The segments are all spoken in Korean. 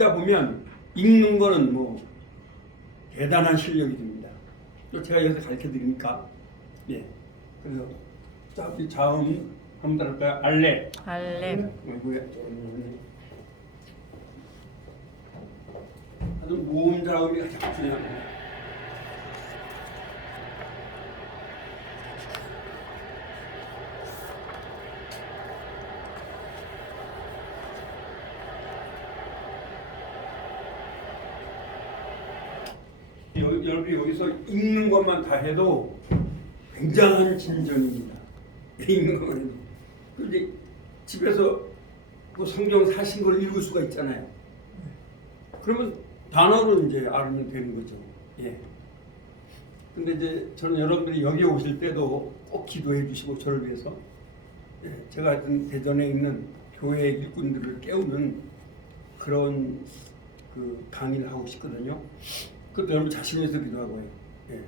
읽다 보면 읽는 거는 뭐 대단한 실력이 됩니다. 또 제가 여기서 가르쳐 드리니까. 예. 그래서 자음 한번 할까요? 알레. 알레. 아주 모음 자음이 가장 중요합니다. 여러분이 여기서 읽는 것만 다 해도 굉장한 진전입니다. 읽는 것만 해도. 그런데 집에서 그 성경 사신 걸 읽을 수가 있잖아요. 그러면 단어로 이제 알면 되는 거죠. 예. 근데 이제 저는 여러분들이 여기 오실 때도 꼭 기도해 주시고 저를 위해서, 예, 제가 하여튼 대전에 있는 교회 일꾼들을 깨우는 그런 그 강의를 하고 싶거든요. 그것도 여러분 자신을 위해서 기도하고요. 예.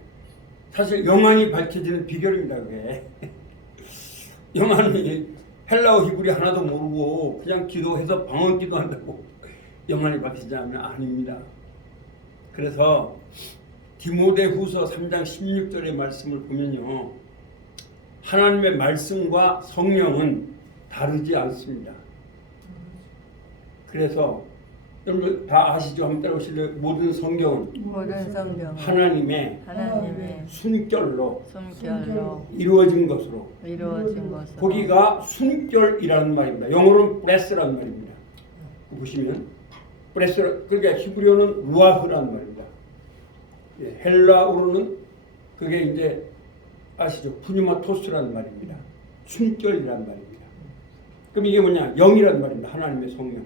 사실 영안이 밝혀지는 비결입니다. 그게. 영안이 헬라어 히브리 하나도 모르고 그냥 기도해서 방언 기도한다고 영안이 밝히지 않으면 아닙니다. 그래서 디모데후서 3장 16절의 말씀을 보면요, 하나님의 말씀과 성령은 다르지 않습니다. 그래서 여러분 다 아시죠? 한번 따라오실래요? 모든 성경은 하나님의 순결로 이루어진 것으로 거기가 순결이라는 말입니다. 영어로는 blessed라는 말입니다. 보시면 blessed, 그러니까 히브리어는 루아흐라는 말입니다. 예, 헬라어로는 그게 이제 아시죠? 푸뉴마토스라는 말입니다. 순결이라는 말입니다. 그럼 이게 뭐냐? 영이라는 말입니다. 하나님의 성령.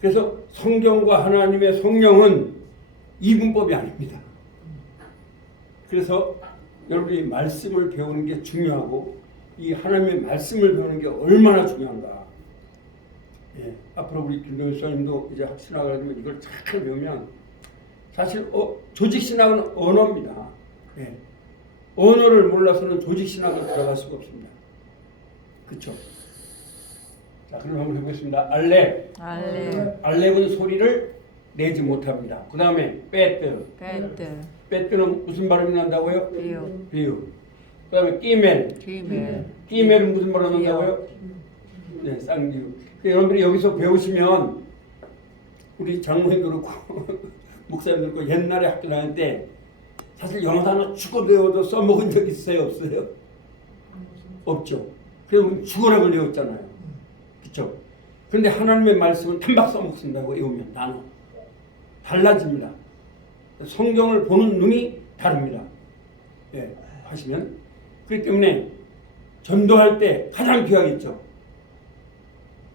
그래서 성경과 하나님의 성령은 이분법이 아닙니다. 그래서 여러분이 말씀을 배우는 게 중요하고 이 하나님의 말씀을 배우는 게 얼마나 중요한가. 예, 앞으로 우리 김동현 선생님도 이제 학신학을 하면 이걸 잘 배우면 사실 조직신학은 언어입니다. 예, 언어를 몰라서는 조직신학을 들어갈 수가 없습니다. 그렇죠? 자, 그럼 한번 해보겠습니다. 알렙. 알렙은 소리를 내지 못합니다. 그 다음에 빼뜨. 빼뜨는 무슨 발음이 난다고요? 비유. 그 다음에 끼멜. 끼멜은 무슨 발음이 난다고요? 네, 쌍기유. 여러분들이 여기서 배우시면 우리 장모님도 그렇고 목사님도 그렇고 옛날에 학교 다닐 때 사실 영어 단어 죽어 배워도 써먹은 적 있어요? 없어요? 없죠. 그래서 우리 죽어라고 외웠잖아요. 그렇죠? 그런데 하나님의 말씀은 단박 써먹습니다. 외우면 단어 달라집니다. 성경을 보는 눈이 다릅니다. 예, 하시면. 그렇기 때문에 전도할 때 가장 귀하겠죠.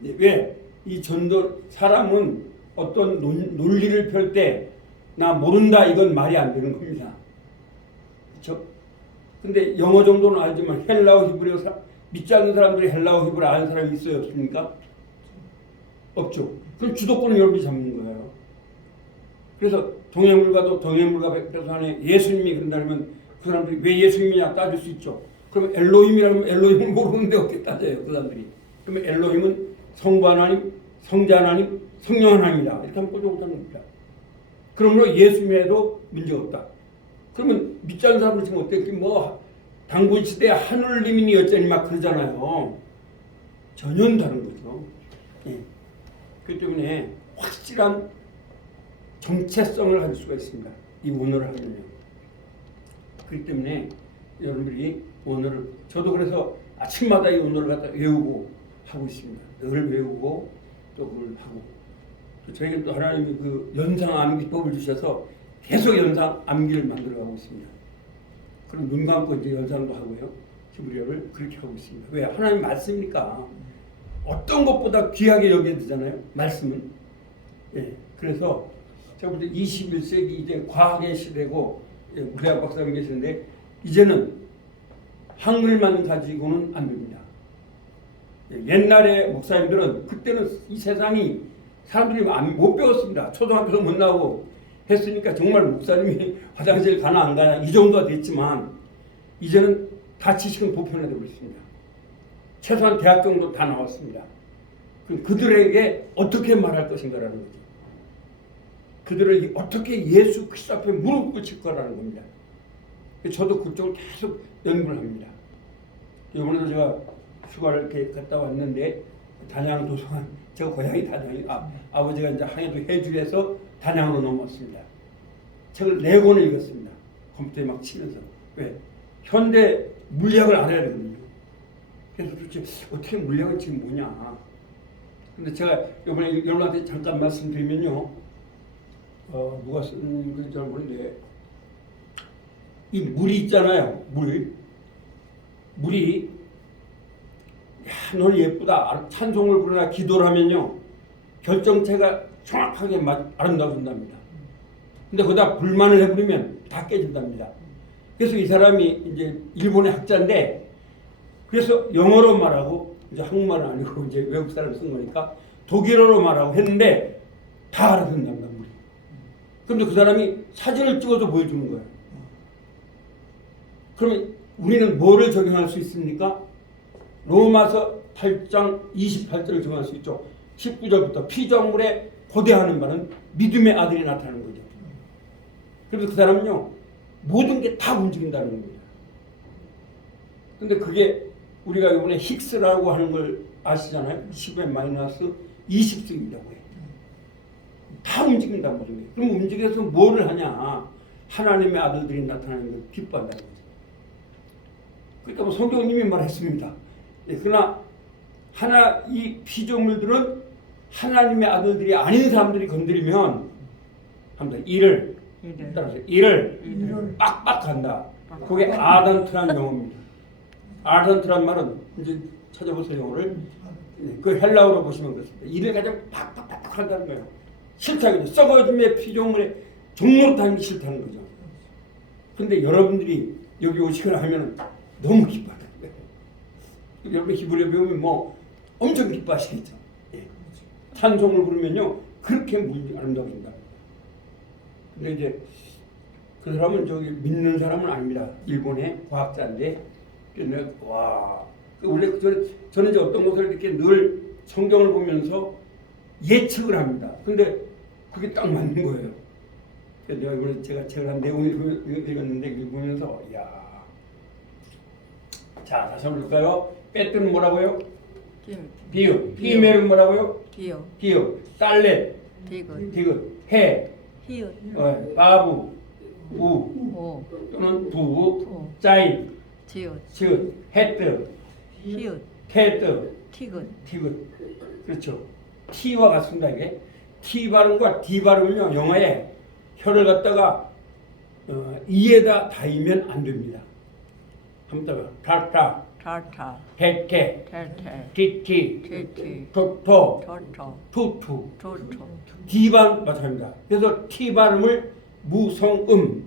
예, 왜? 이 전도 사람은 어떤 논리를 펼 때 나 모른다 이건 말이 안 되는 겁니다. 그렇죠? 근데 영어 정도는 알지만 헬라어 히브리어 믿지 않는 사람들이 헬라어 히브리어 아는 사람이 있어요? 없습니까? 없죠. 그럼 주도권을 여러분이 잡는 거예요. 그래서 동해물과도 동해물과 백두산에 예수님이 그런다면 그 사람들이 왜 예수님이냐 따질 수 있죠. 그러면 엘로힘이라면 엘로힘을 모르는데 어떻게 따져요? 그 사람들이. 그러면 엘로힘은 성부 하나님, 성자 하나님, 성령 하나님이다. 이렇게 하면 꼬집어보는 겁니다. 그러므로 예수님에도 문제가 없다. 그러면 믿지 않는 사람들 지금 어때? 뭐 당군 시대에 하늘님이니 어쩌니 막 그러잖아요. 전혀 다른 거죠. 예. 그렇기 때문에 확실한 정체성을 가질 수가 있습니다. 이 원어를 하면요. 그렇기 때문에 여러분들이 원어를, 저도 그래서 아침마다 이 원어를 갖다 외우고 하고 있습니다. 늘 외우고 또 그걸 하고, 또 저에게 또 하나님이 그 연상 암기법을 주셔서 계속 연상 암기를 만들어가고 있습니다. 그럼 눈 감고 이제 연상도 하고요. 히브리어를 그렇게 하고 있습니다. 왜? 하나님 말씀이니까 어떤 것보다 귀하게 여겨야 되잖아요. 말씀은. 예. 그래서 제가 볼 때 21세기 이제 과학의 시대고, 예, 우리학 박사님 계시는데 이제는 한글만 가지고는 안 됩니다. 예, 옛날에 목사님들은 그때는 이 세상이 사람들이 못 배웠습니다. 초등학교도 못 나오고 했으니까 정말 목사님이 화장실 가나 안 가나 이 정도가 됐지만 이제는 다 지식은 보편화되고 있습니다. 최소한 대학 정도 다 나왔습니다. 그럼 그들에게 어떻게 말할 것인가라는 거죠. 그들을 어떻게 예수 그리스도 앞에 무릎 꿇칠 거라는 겁니다. 저도 그쪽을 계속 연구를 합니다. 이번에도 제가 휴가를 이렇게 갔다 왔는데 단양 도서관, 제가 고향이 단양이 아버지가 이제 항해도 해주에서 단양으로 넘어왔습니다. 책을 4권을 읽었습니다. 컴퓨터에 막 치면서. 왜? 현대 물리학을 알아야 되거든요. 그래서 도대체 어떻게 물리학은 지금 뭐냐. 근데 제가 이번에 여러분한테 잠깐 말씀드리면요. 누가 쓴 건지 잘 모르는데 이 물이 있잖아요. 물이 너는 예쁘다. 찬송을 부르나 기도를 하면요. 결정체가 정확하게 아름다워진답니다. 근데 거기다 불만을 해버리면 다 깨진답니다. 그래서 이 사람이 이제 일본의 학자인데 그래서 영어로 말하고 이제 한국말은 아니고 이제 외국 사람이 쓴 거니까 독일어로 말하고 했는데 다 알아듣는답니다. 물이. 그런데 그 사람이 사진을 찍어서 보여주는 거예요. 그러면 우리는 뭐를 적용할 수 있습니까? 로마서 8장 28절을 적용할 수 있죠. 19절부터 피조물에 고대하는 바는 믿음의 아들이 나타나는 거죠. 그래서 그 사람은요 모든 게 다 움직인다는 겁니다. 근데 그게 우리가 이번에 힉스라고 하는 걸 아시잖아요. 10의 마이너스 20승이라고 해요. 다 움직인다는 거죠. 그럼 움직여서 뭐를 하냐? 하나님의 아들들이 나타나는 걸 기뻐한다는 거죠. 그러니까 뭐 성경님이 말했습니다. 그러나 이 피조물들은 하나님의 아들들이 아닌 사람들이 건드리면 합니다. 이를 빡빡한다. 그게 아단트란 용어입니다. 아단트란 말은 이제 찾아보세요. 영어를. 그 헬라어로 보시면 그렇습니다. 이를 가장 빡빡빡 한다는 거예요. 싫다는 거죠. 썩어짐의 피조물의 종로로 다니기 싫다는 거죠. 근데 여러분들이 여기 오시거나 하면 너무 기뻐하는 거예요. 여러분 히브리어 배우면 뭐 엄청 기뻐하시겠죠. 예. 찬송을 부르면요 그렇게 아름다워진다. 근데 이제 그 사람은 저기 믿는 사람은 아닙니다. 일본의 과학자인데 그래서 와 원래 저는 이제 어떤 것을 이렇게 늘 성경을 보면서 예측을 합니다. 근데 그게 딱 맞는 거예요. 그래서 내가 이번에 제가 책을 한 내용을 읽었는데 이걸 보면서 야. 자, 다시 한번 볼까요? 빼뜨는 뭐라고요? 비읍. 피멜은 뭐라고요? 기읍. 딸렛. 디귿. 해. 바부. 우. 또는 부. 짜이. 지읒. 해뜨. 태뜨. 티귿. 그렇죠. T와 같습니다. 이게. T 발음과 D 발음은요, 영어에 혀를 갖다가 이에다 닿으면 안 됩니다. 한번 타타, 백태, 티티, 토토, 투투, D 발음 마찬가지입니다. 그래서 T 발음을 무성음,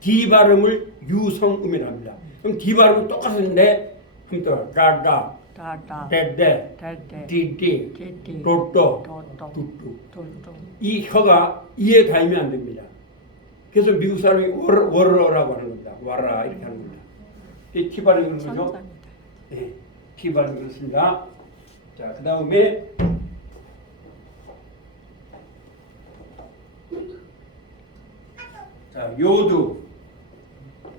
D 발음을 유성음이라 합니다. 그럼 D 발음은 똑같은데 한번 가다, 데데, 디디, 토토, 투투. 이 혀가 이에 닿으면 안 됩니다. 그래서 미국 사람이 워러라고 하는 겁니다. 와라 이렇게 하는 겁니다. 이 T 발음이 그러죠? 네, T 발음이 그렇습니다. 자, 그 다음에 자,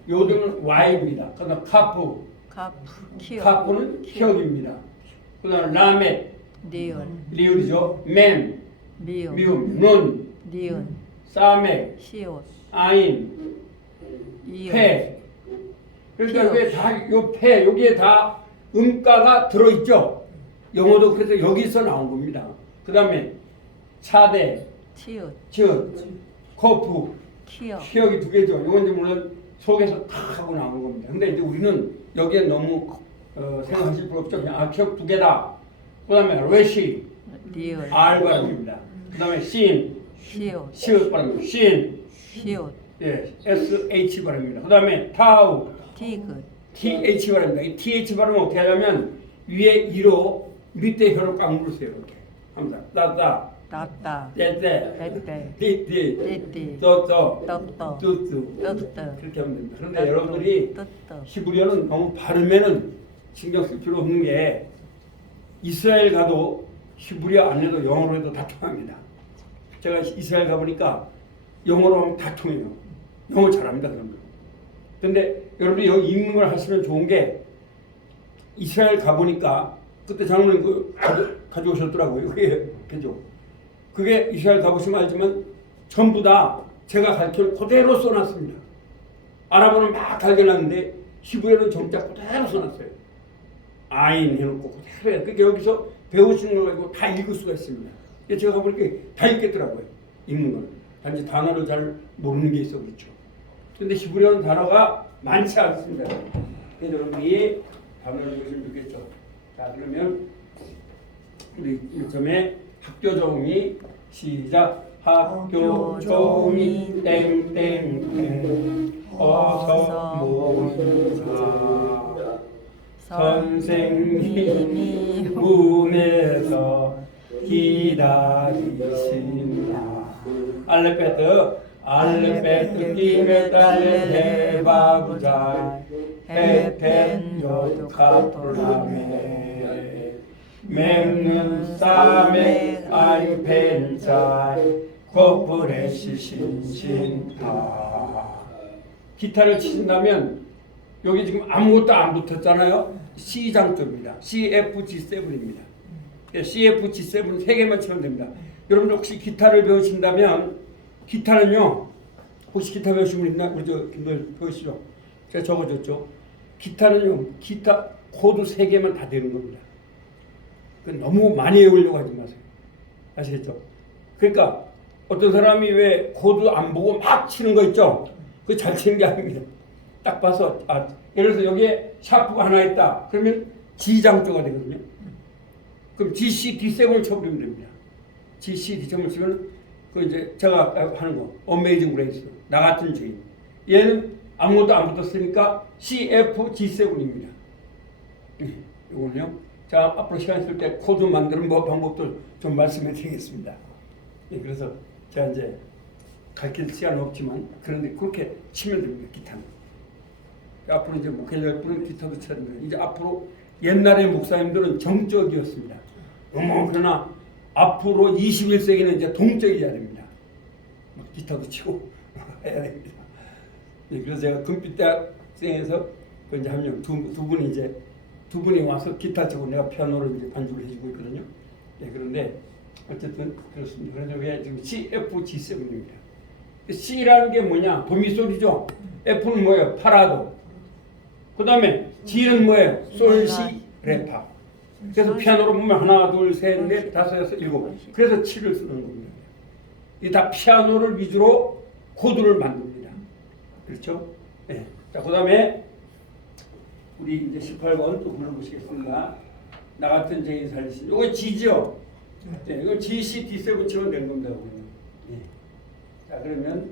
요드는 Y입니다. 그 다음 카프는 키역입니다. 그 다음 라멧 리을이죠. 맨 미음 눈 사메 아인 페. 그러니까 왜 다 요 페 여기에 다 음가가 들어있죠. 영어도 그래서 여기서 나온 겁니다. 그 다음에 차대 치읓 코프 키역이 2개죠. 이건 이제 물론 속에서 탁 하고 나온 겁니다. 근데 이제 우리는 여기에 너무 생각하실 필요 없죠. 그냥 키역 2개다. 그 다음에 레시 R 발음입니다. 그 다음에 시읒 발음 예, SH 발음입니다. 그 다음에 타우 TH 발음입니다. 이 TH 발음은 어떻게 하냐면 위에 2로 밑에 혀를 꽉 누르세요. 이렇게 합니다. 따따 떼떼 띠띠 떠떠 뚜뚜 그렇게 하면 됩니다. 그런데 여러분들이 히브리어는 너무 발음에는 신경 쓸 필요 없는 게 이스라엘 가도 히브리어 안 해도 영어로 해도 다 통합니다. 제가 이스라엘 가보니까 영어로 하면 다 통해요. 영어 잘합니다. 그런 거. 근데 여러분이 여기 입문을 하시면 좋은 게 이스라엘 가보니까 그때 장로님 가져오셨더라고요. 그죠? 그게 이스라엘 가보시면 알지만 전부 다 제가 가르쳐는 그대로 써놨습니다. 아랍어는 막 가르쳐놨는데 히브리어는 정작 그대로 써놨어요. 아인 해놓고 그대로 해요. 그러니까 여기서 배우시는 걸 가지고 다 읽을 수가 있습니다. 제가 가보니까 다 읽겠더라고요. 읽는 걸. 단지 단어를 잘 모르는 게 있어 그렇죠. 근데 히브리어는 단어가 많지 않습니다. 그래서 여러분이 단어를 읽으시면 좋겠죠. 자, 그러면 우리 요즘에 학교 종이 시작. 학교 종이 땡땡땡 어서 모이자. 선생님이 문에서 기다리신다. 알레베트 김에 달래 해바구자 해펜 요카톨라메 맹는 싸메 아이펜자 코프레시 신신타. 기타를 치신다면 여기 지금 아무것도 안 붙었잖아요. C 장조입니다. C, F, G7입니다. C, F, G7 세 개만 치면 됩니다. 여러분 혹시 기타를 배우신다면 기타는요. 혹시 기타 배우신 분 있나? 우리 저 김도일 보시죠. 제가 적어줬죠. 기타는요. 기타 코드 세 개만 다 되는 겁니다. 너무 많이 외우려고 하지 마세요. 아시겠죠? 그러니까 어떤 사람이 왜 코드 안 보고 막 치는 거 있죠? 그거 잘 치는 게 아닙니다. 딱 봐서 예를 들어서 여기에 샤프가 하나 있다. 그러면 G 장조가 되거든요. 그럼 G, C, D7을 쳐버리면 됩니다. G, C, D7을 치면 그 이제 제가 하는 거 어메이징 그레이스 나 같은 죄인. 얘는 아무것도 안 붙었으니까 C, F, G7입니다. 이거는요. 자, 앞으로 시간 있을 때 코드 만드는 방법들 좀 말씀해 드리겠습니다. 그래서 제가 이제 가르칠 시간은 없지만 그런데 그렇게 치면 됩니다. 기타는. 앞으로 이제 목회자 분은 기타도 쳐야 됩니다. 이제 앞으로 옛날의 목사님들은 정적이었습니다. 그러나 앞으로 21세기는 이제 동적이어야 됩니다. 막 기타도 치고 해야 됩니다. 그래서 제가 금빛대학생에서 그 이제 한 명, 두 분이 이제 두 분이 와서 기타 치고 내가 피아노를 이제 반주를 해주고 있거든요. 그런데 어쨌든 그렇습니다. 그래서 왜 지금 C, F, G7입니다. C라는 게 뭐냐? 도미솔이죠. F는 뭐예요? 파라도. 그 다음에 G는 뭐예요? 솔, 시, 레파. 그래서 피아노로 보면 하나, 둘, 셋, 넷, 다섯, 여섯, 일곱. 그래서 7을 쓰는 겁니다. 이게 다 피아노를 위주로 코드를 만듭니다. 그렇죠? 네. 자, 그 다음에 우리 이제 18번 또 불러보시겠습니다. 나 같은 죄인 살리신. 이거 G죠? 네, 이거 G, C, D7 치면 된 겁니다. 네. 자, 그러면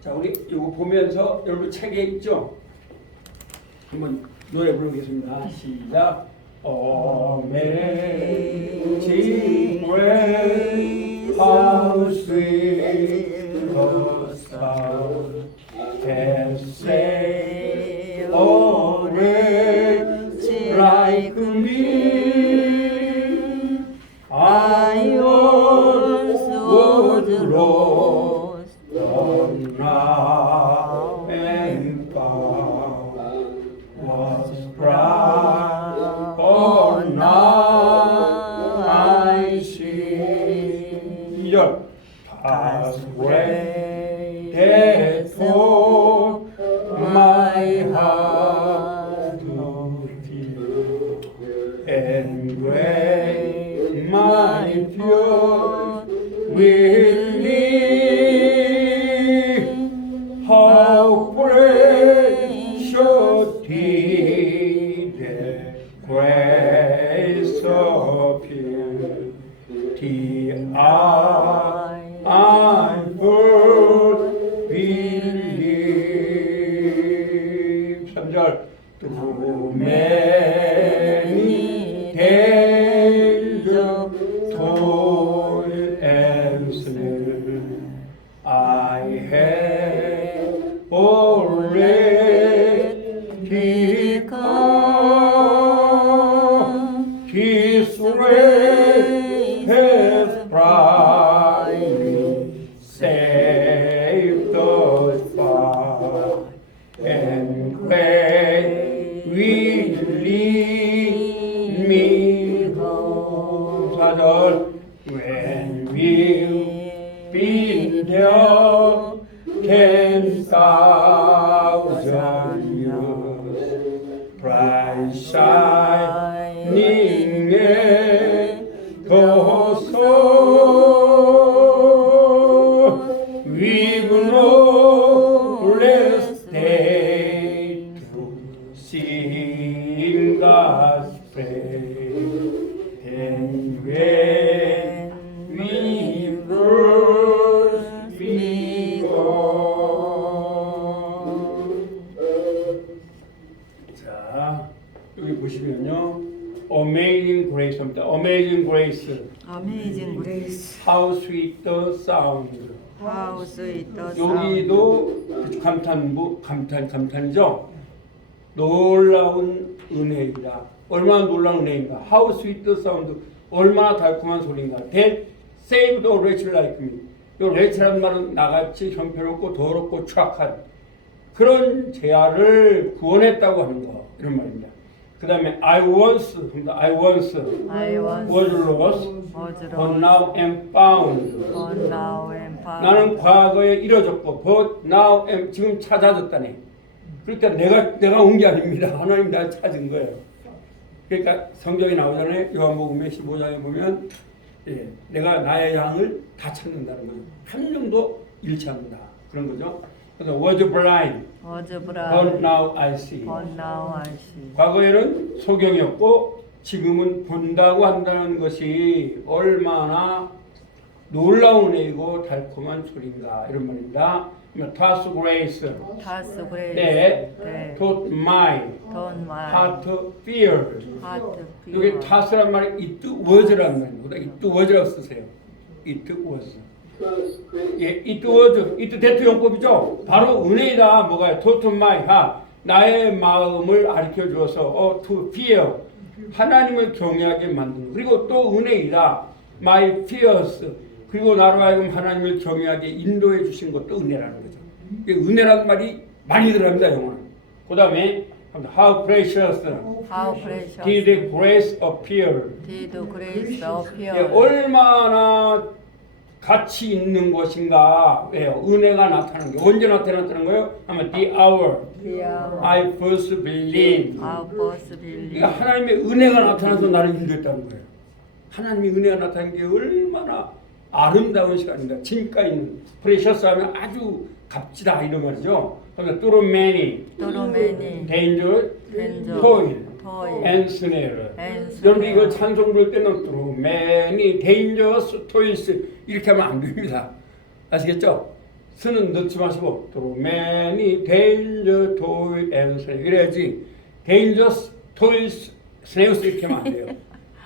자, 우리 이거 보면서 여러분 책에 있죠? 한번 노래 부르겠습니다. 시작. Amazing grace, how sweet the sound that saved a wretch like me. I once was lost, but now am found. Was proud, but now I see. 2절. God's way that taught my heart to feel, and great my fear will leave. How precious did the grace of Him, I first believe. 3절. Too many days of toil and snare I have already come. Amazing Grace입니다. Amazing Grace. Amazing grace, How sweet the sound. how sweet the sound. 여기도 감탄이죠. 놀라운 은혜이다. 얼마나 놀라운 은혜인가. How sweet the sound. 얼마나 달콤한 소리인가. That saved a wretch like me. 이 wretch라는 말은 나같이 형편없고 더럽고 추악한 그런 죄아를 구원했다고 하는 거. 이런 말입니다. 그 다음에 I once was lost, but now am found. but now am found. 나는 과거에 잃어졌고, but now am 지금 찾아졌다네. 그러니까 내가 온 게 아닙니다. 하나님 나를 찾은 거예요. 그러니까 성경에 나오잖아요. 요한복음의 15장에 보면 내가 나의 양을 다 찾는다는 거죠. 한 명도 잃지 않는다. 그런 거죠. 그래서 was blind, but now I see. but now I see. 과거에는 소경이었고 지금은 본다고 한다는 것이 얼마나 놀라운 은혜이고 달콤한 소리인가 이런 말입니다. Twas grace God's grace, that taught my don't mind, heart fear. heart 여기 pure. twa스란 말이 it was라는 말입니다. it was라고 쓰세요. it was. 예, it was, it that 용법이죠. 바로 은혜이다. 뭐가요? taught my heart. 나의 마음을 가르쳐 주어서 to fear. 하나님을 경외하게 만드는. 그리고 또 은혜이다. my fears. 그리고 나로 하여금 하나님을 경외하게 인도해 주신 것도 은혜라는 거죠. 은혜라는 말이 많이 들어갑니다. 영어는. 그 다음에 how precious How precious did the grace appear. did grace appear. 얼마나 가치 있는 것인가. 왜요? 은혜가 나타나는 게 언제 나타났다는 거예요? 하면 the hour I first believed. Our possibility. 그러니까 하나님의 은혜가 나타나서 나를 인도했다는 거예요. 하나님의 은혜가 나타난 게 얼마나 아름다운 시간입니다. 진가 있는 프레셔스 하면 아주 값지다 이런 말이죠. 그래서 through many danger, toil, and snare. 여러분 이거 찬송 부를 때는 through many dangers, toils 이렇게 하면 안 됩니다. 아시겠죠? 스는 넣지 마시고 through many danger, toil, and snare 그래야지 dangerous, toils, snares 이렇게 하면 안 돼요.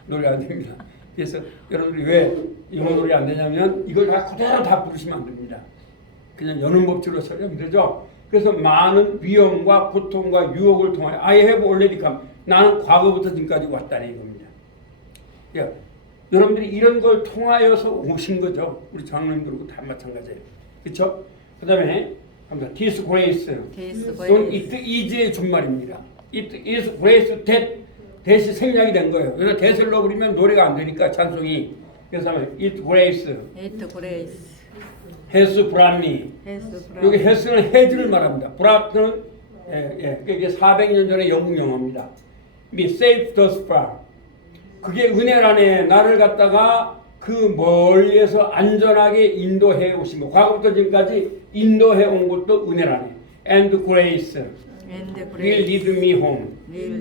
노래 안 됩니다. 그래서 여러분들이 왜 영어 노래 안 되냐면 이걸 다 그대로 다 부르시면 안 됩니다. 그냥 여는 법칙으로 설명이 되죠. 그래서 많은 위험과 고통과 유혹을 통하여 I have already come. 나는 과거부터 지금까지 왔다는 이겁니다. 그러니까 여러분들이 이런 걸 통하여서 오신 거죠. 우리 장로님들하고 다 마찬가지예요. 그렇죠? 그 다음에 This grace 또는 it is의 준말입니다. It is grace that 대시 생략이 된 거예요. 그래서 대를 넣어버리면 노래가 안 되니까 찬송이. 그래서 하면 it grace has brought me. 여기 has는 has를 말합니다. brought는 이게 400년 전의 영국 영어입니다. me safe thus far. 그게 은혜라네. 나를 갖다가 그 멀리에서 안전하게 인도해 오신 거. 과거부터 지금까지 인도해 온 것도 은혜라네. and grace will lead me home.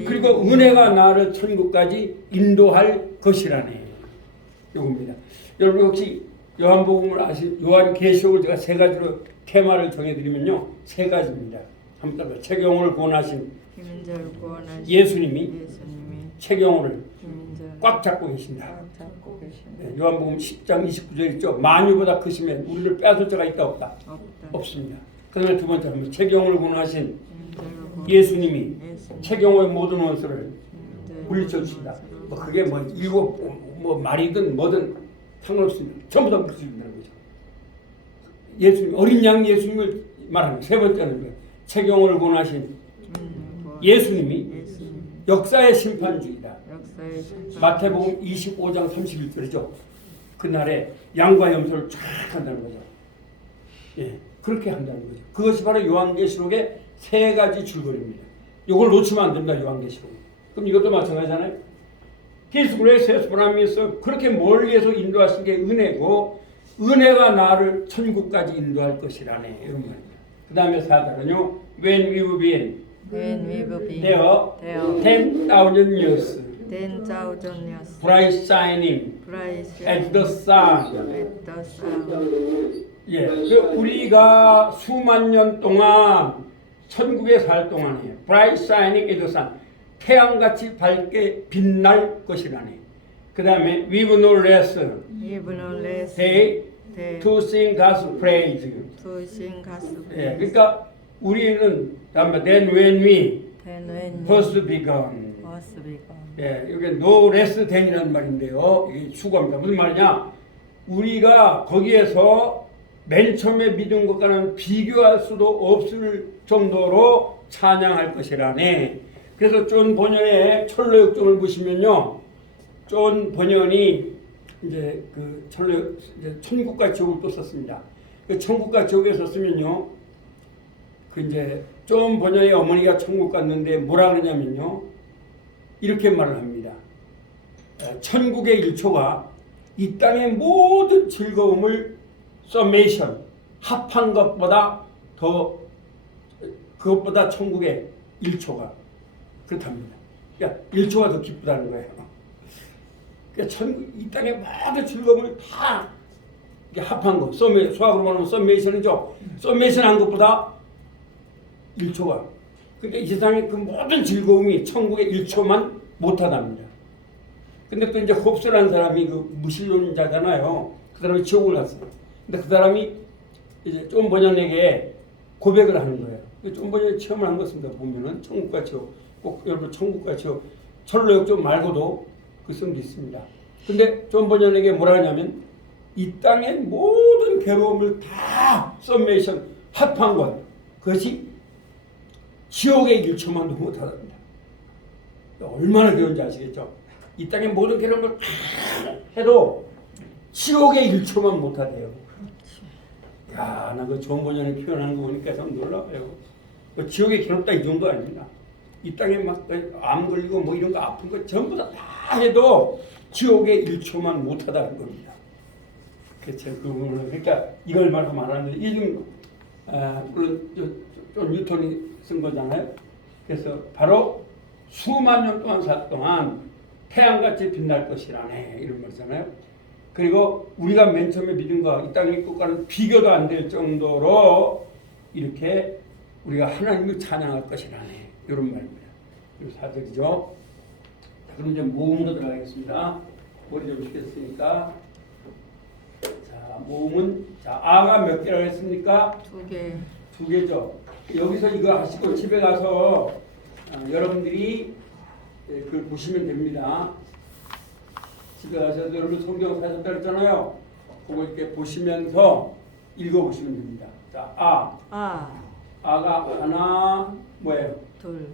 그리고 은혜가 나를 천국까지 인도할 것이라네. 이겁니다. 여러분 혹시 요한복음을 아시 요한계시록을 제가 세 가지로 테마를 정해드리면요. 세 가지입니다. 한번 따라 최경호를 구원하신 예수님이 최경호를 꽉 잡고 계신다. 네, 요한복음 10장 29절 있죠. 만유보다 크시면 우리를 빼앗을 자가 있다 없다? 없습니다. 그 다음에 두 번째 하면 최경호를 구원하신 예수님이 최경호의 모든 원수를 물리쳐 주신다. 뭐 그게 뭐 일곱 뭐 말이든 뭐든 상관없습니다. 전부 다 물리쳐 준다는 거죠. 예수님 어린 양 예수님을 말하는 세 번째는 최경호를 구원하신 예수님이 역사의 심판주의다. 마태복음 25장 31절이죠. 그날에 양과 염소를 쫙 한다는 거죠. 예, 그렇게 한다는 거죠. 그것이 바로 요한계시록의 세 가지 줄거리입니다. 이걸 놓치면 안 됩니다. 요한계시록. 그럼 이것도 마찬가지잖아요. His grace has brought me. 그렇게 멀리에서 인도하신 게 은혜고 은혜가 나를 천국까지 인도할 것이라네. 이런 말입니다. 그 다음에 4절은요. When we've been there 10,000 years bright shining as the sun. 예, 우리가 수만 년 동안 천국에 살 동안에 bright shining as the sun 태양같이 밝게 빛날 것이라네. 그 다음에 we will no less even less day day to sing God's praise. to sing God's 예, praise. 그러니까 우리는 then when we Then when first begun. was begun. 예, 이게 no less than이라는 말인데요. 이게 수고합니다. 무슨 말이냐? 우리가 거기에서 맨 처음에 믿은 것과는 비교할 수도 없을 정도로 찬양할 것이라네. 그래서 존 번연의 철로역정을 보시면요, 존 번연이 이제 그 이제 천국과 지옥을 또 썼습니다. 그 천국과 지옥에 썼으면요, 그 이제 존 번연의 어머니가 천국 갔는데 뭐라 그러냐면요, 이렇게 말을 합니다. 천국의 일초가 이 땅의 모든 즐거움을 서메이션 합한 것보다 더 그것보다 천국의 일초가 그렇답니다. 그러니까 일초가 더 기쁘다는 거예요. 그러니까 천국 이 땅의 모든 즐거움을 다 이렇게 합한 거, 수학으로 말하면 서메이션이죠. 서메이션 한 것보다 일초가. 그러니까 이 세상의 그 모든 즐거움이 천국의 일초만 못하답니다. 근데 또 이제 홉스라는 사람이 그 무신론자잖아요. 그 사람이 지옥을 갔어요. 근데 그 사람이 이제 존 번연에게 고백을 하는 거예요. 존 번연이 체험을 한 것입니다. 보면은 천국과 지옥, 꼭 여러분 천국과 지옥, 철로역정 말고도 그 성도 있습니다. 근데 존 번연에게 뭐라 하냐면 이 땅의 모든 괴로움을 다 서메이션 합한 것, 그것이 지옥의 일초만도 못하답니다. 얼마나 괴로운지 아시겠죠? 이 땅의 모든 괴로움을 다 해도 지옥의 일초만 못하대요. 야, 나 그 존 번연을 표현하는 거 보니까 참 놀라워요. 그 지옥의 괴롭다 이 정도 아닙니다. 이 땅에 막 암 걸리고 뭐 이런 거 아픈 거 전부 다 해도 지옥의 일초만 못하다는 겁니다. 그렇죠. 그러니까 이걸 말하는데 이중 물론 존 뉴턴이 쓴 거잖아요. 그래서 바로 수만 년 동안 살 동안 태양같이 빛날 것이라네 이런 말이잖아요. 그리고 우리가 맨 처음에 믿은 거 이 땅의 것과는 비교도 안 될 정도로 이렇게 우리가 하나님을 찬양할 것이라네 이런 말입니다. 이 사절이죠. 자, 그럼 이제 모음으로 들어가겠습니다. 머리 좀 식혔으니까. 자, 모음은 자 아가 몇 개라고 했습니까? 2개. 2개죠. 여기서 이거 하시고 집에 가서 여러분들이 그걸 보시면 됩니다. 집에 가서 여러분 성경 사셨다 그랬잖아요. 그거 이렇게 보시면서 읽어보시면 됩니다. 자, 아가 하나 뭐예요? 둘.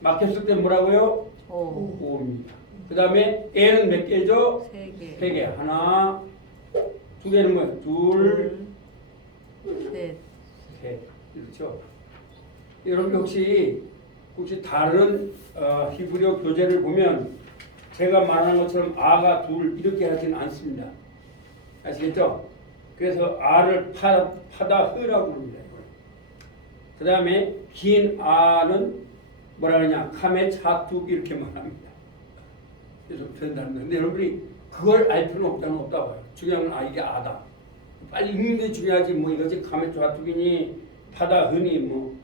막혔을 때 뭐라고요? 5입니다. 그 다음에 애는 몇 개죠? 3개. 3개. 하나, 2개는 뭐예요? 둘, 셋. 셋. 그렇죠? 여러분 혹시 다른 히브리어 교재를 보면 제가 말하는 것처럼 아가 둘 이렇게 하지는 않습니다. 아시겠죠? 그래서 아를 파다 흐라고 합니다. 그 다음에 긴 아는 뭐라 그러냐? 카메 차투 이렇게 말합니다. 그래서 된다는 근데 여러분이 그걸 알 필요는 없다고 봐요. 중요한 건 이게 아다. 빨리 읽는 게 중요하지 뭐 이거지 카메 차투기니 파다 흐니 뭐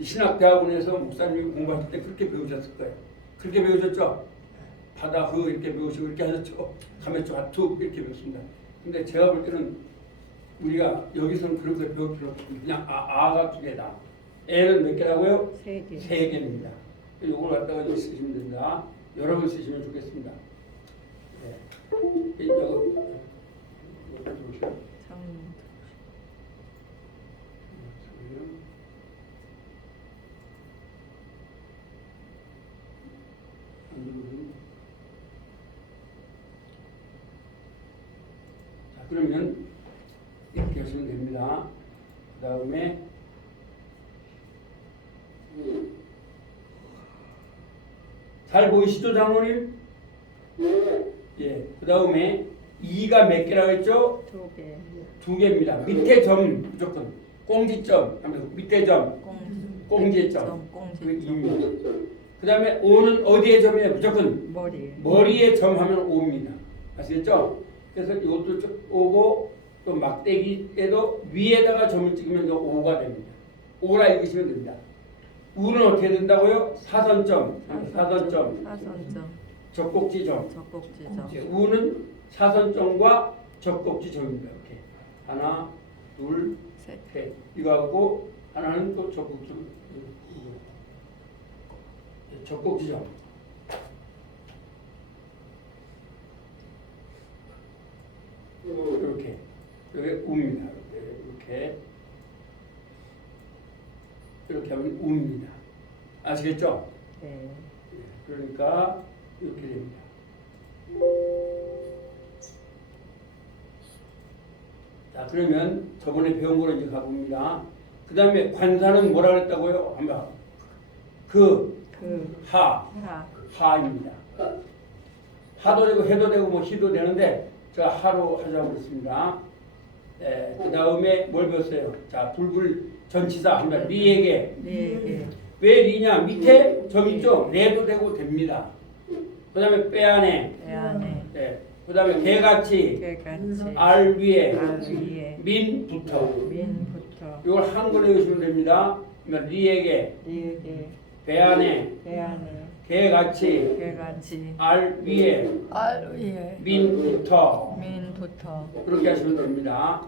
신학대학원에서 목사님이 공부하실 때 그렇게 배우셨을 거예요. 그렇게 배우셨죠? 파다 흐 이렇게 배우시고 이렇게 하셨죠? 카메 차투 이렇게 배웠습니다. 근데 제가 볼 때는 우리가 여기서는 그렇게 배울 필요 없습니다. 그냥 아가 2개다. 애는 몇 개라고요? 3개. 3개입니다. 이걸 갖다가 이제 쓰시면 됩니다. 여러 번 쓰시면 좋겠습니다. 네. 이거 자, 그러면 이렇게 하시면 됩니다. 그 다음에 잘 보이시죠, 장로님? 예. 그 다음에 2가 몇 개라고 했죠? 2개. 2개입니다. 밑에 점 무조건 꽁지점, 밑에 점, 꽁지의 점, 그 2입니다. 그 다음에 5는 어디에 점이에요? 무조건 머리에 점 하면 5입니다. 아시겠죠? 그래서 이것도 5고 또 막대기에도 위에다가 점을 찍으면 5가 됩니다. 5라 읽으시면 됩니다. 우는 어떻게 된다고요? 사선점, 사선점, 사선점, 적곡지점. 적곡지점. 우는 사선점과 적곡지점입니다. 이렇게 하나, 둘, 셋. 셋. 이거 하고 하나는 또 적곡지점. 적곡지점. 이렇게 여기 우입니다. 이렇게 하면 우입니다. 아시겠죠? 네. 그러니까 이렇게 됩니다. 자, 그러면 저번에 배운 거로 이제 가봅니다. 그 다음에 관사는 뭐라 그랬다고요? 한번 하. 하입니다. 하도 되고 해도 되고 뭐 시도 되는데 제가 하로 하자고 그랬습니다. 그 다음에 뭘 배웠어요? 자, 불불 전치사 합니다. 리에게. 네. 왜 리냐? 밑에 점 있죠? 레도 되고 됩니다. 그 다음에 빼 안에. 배 안에. 네. 그 다음에 개같이. 개같이. 알 위에. 알 위에. 민부터. 민부터. 이걸 한글로 외우시면 됩니다. 그러면 리에게. 리에게. 배 안에. 배 안에. 개같이. 개같이. 알 위에. 알 위에. 민부터. 민부터. 그렇게 하시면 됩니다.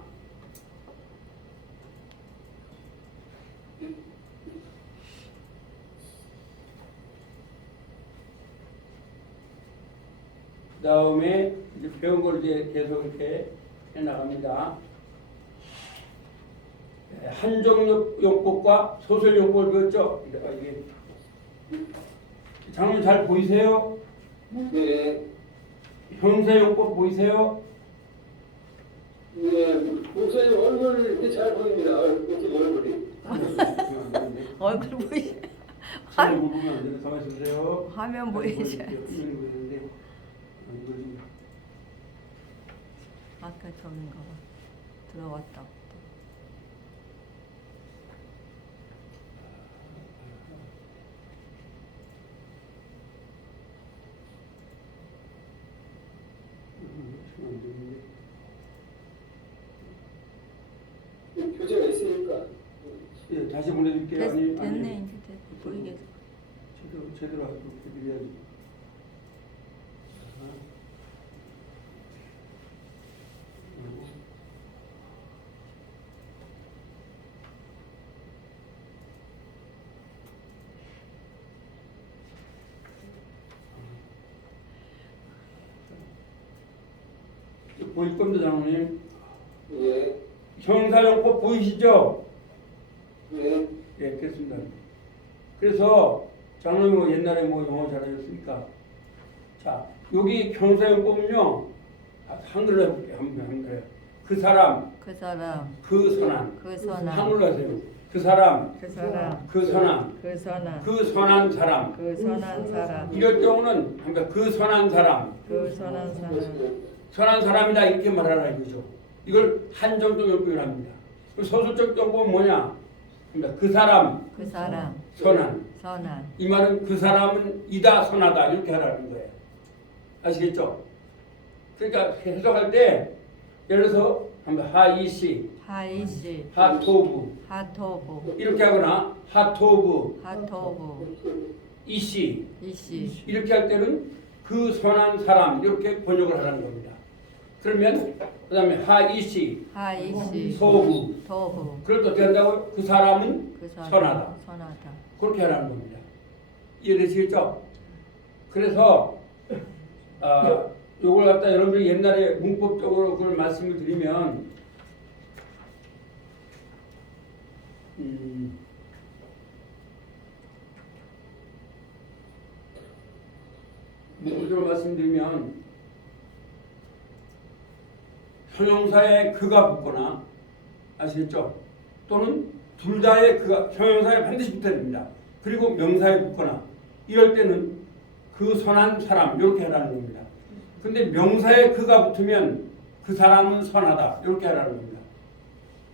그 다음에 이제 배운 걸 이제 계속 이렇게 해 나갑니다. 한정용법과 소설용법을 배웠죠? 이게 장님 잘 보이세요? 네, 형사용법 보이세요? 네, 목사님 얼굴 이렇게 잘 보입니다. 어떻게 얼굴이? 얼굴 보이. 손을 보면 안 되는 가만히 있으세요. 화면 보이셔야지. 아까 저긴가 봐. 들어왔다. 교재가 있으니까. 예, 다시 보내드릴게요. 아니, 됐네 아니, 이제 보이게. 제대로 하고 드려야지. 보일 겁니다, 장로님. 예, 형사용법 보이시죠? 네, 예, 됐습니다. 그래서 장로님 뭐 옛날에 뭐 영어 잘하셨으니까 자, 여기 형사용법은요 한글로 해볼게요. 한글로. 그 사람, 그 사람. 그 선한. 그 선한. 한글로 하세요. 그 사람, 그 사람. 그 선한. 그 선한. 그 선한 사람. 그 선한 사람. 이럴 경우는 그러니까 그 선한 사람, 그 선한 사람. 선한 사람이다 이렇게 말하라 이거죠. 이걸 한정적 용법을 합니다. 그럼 소설적 용법은 뭐냐? 그러니까 그 사람, 그 사람. 선한. 선한. 이 말은 그 사람은 이다 선하다 이렇게 하라는 거예요. 아시겠죠? 그러니까 해석할 때 예를 들어서 한번 하이시, 하이시. 하토부 하토부. 이렇게 하거나 하토부 하토부. 이시 이시. 이렇게 할 때는 그 선한 사람 이렇게 번역을 하라는 겁니다. 그러면 그 다음에 하이시, 하이시. 소부 토부. 그럴 때 어떻게 한다고요? 그 사람은 그 사람. 선하다. 선하다. 그렇게 하라는 겁니다. 이해되시겠죠? 그래서 요걸 갖다 여러분들이 옛날에 문법적으로 그걸 말씀을 드리면 문법적으로 말씀드리면 형용사에 그가 붙거나 아시겠죠? 또는 둘 다의 그가 형용사에 반드시 붙어야 됩니다. 그리고 명사에 붙거나 이럴 때는 그 선한 사람 이렇게 하라는 겁니다. 근데 명사에 그가 붙으면 그 사람은 선하다 이렇게 하라는 겁니다.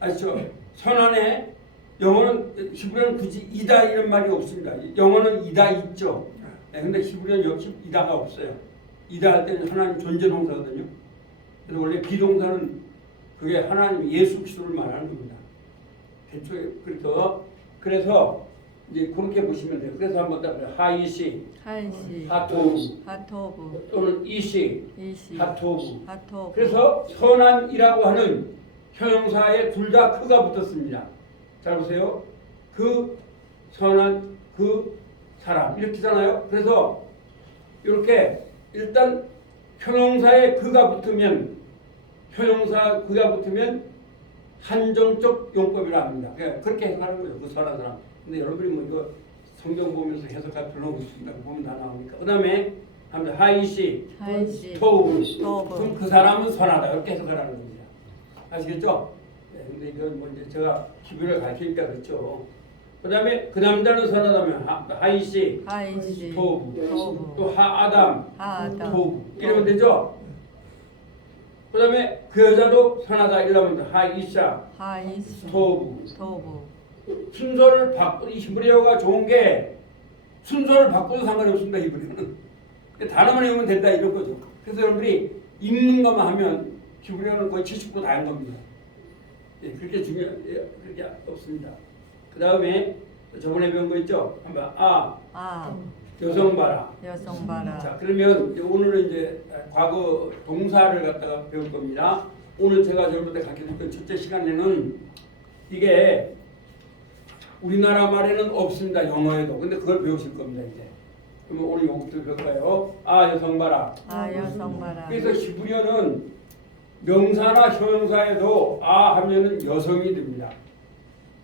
아시죠? 선한에 영어는 히브리어는 굳이 이다 이런 말이 없습니다. 영어는 이다 있죠. 근데 히브리어는 역시 이다가 없어요. 이다 할 때는 하나님 존재 동사거든요. 그래서 원래 비동사는 그게 하나님 예수 그리스도를 말하는 겁니다. 대초에 그래서 이제 그렇게 보시면 돼요. 그래서 한번 딱 하이시, 하이시, 하토부 하토부, 또는 이시, 이시, 하토부. 하토부. 그래서 선한이라고 하는 형용사에 둘 다 그가 붙었습니다. 잘 보세요. 그 선한 그 사람 이렇게잖아요. 그래서 이렇게 일단 형용사에 그가 붙으면 한정적 용법이라 합니다. 그렇게 해석하는 거죠. 그 선한 사람. 근데 여러분이 뭐 이거 성경 보면서 해석할 필요는 없습니다. 보면 다 나오니까. 그 다음에 하이시, 하이시, 토부. 토부. 그럼 그 사람은 선하다. 이렇게 해석하라는 겁니다. 아시겠죠? 네, 근데 이건 뭐 이제 제가 기부를 가르치니까 그렇죠. 그 다음에 그 남자는 선하다면 하이시, 하이시, 토부. 토부, 또 하아담, 하아담, 토부. 이러면 되죠? 그 다음에 그 여자도 선하다. 이러면 하이샤, 하이시, 토부. 토부. 순서를 이 히브리어가 좋은 게 순서를 바꿔도 상관이 없습니다. 히브리어는 단어만 외우면 된다 이런 거죠. 그래서 여러분들이 읽는 것만 하면 히브리어는 거의 70% 다 한 겁니다. 예, 그렇게 그렇게 없습니다. 그 다음에 저번에 배운 거 있죠. 한번 여성 봐라. 여성 봐라. 자, 그러면 오늘은 이제 과거 동사를 갖다가 배울 겁니다. 오늘 제가 여러분들 가르쳐줄 건 첫째 시간에는 이게 우리나라 말에는 없습니다. 영어에도. 근데 그걸 배우실 겁니다. 이제. 그러면 오늘 요것도 배울까요? 여성 봐라. 여성 봐라. 그래서 히브리어는 명사나 형용사에도 하면은 여성이 됩니다.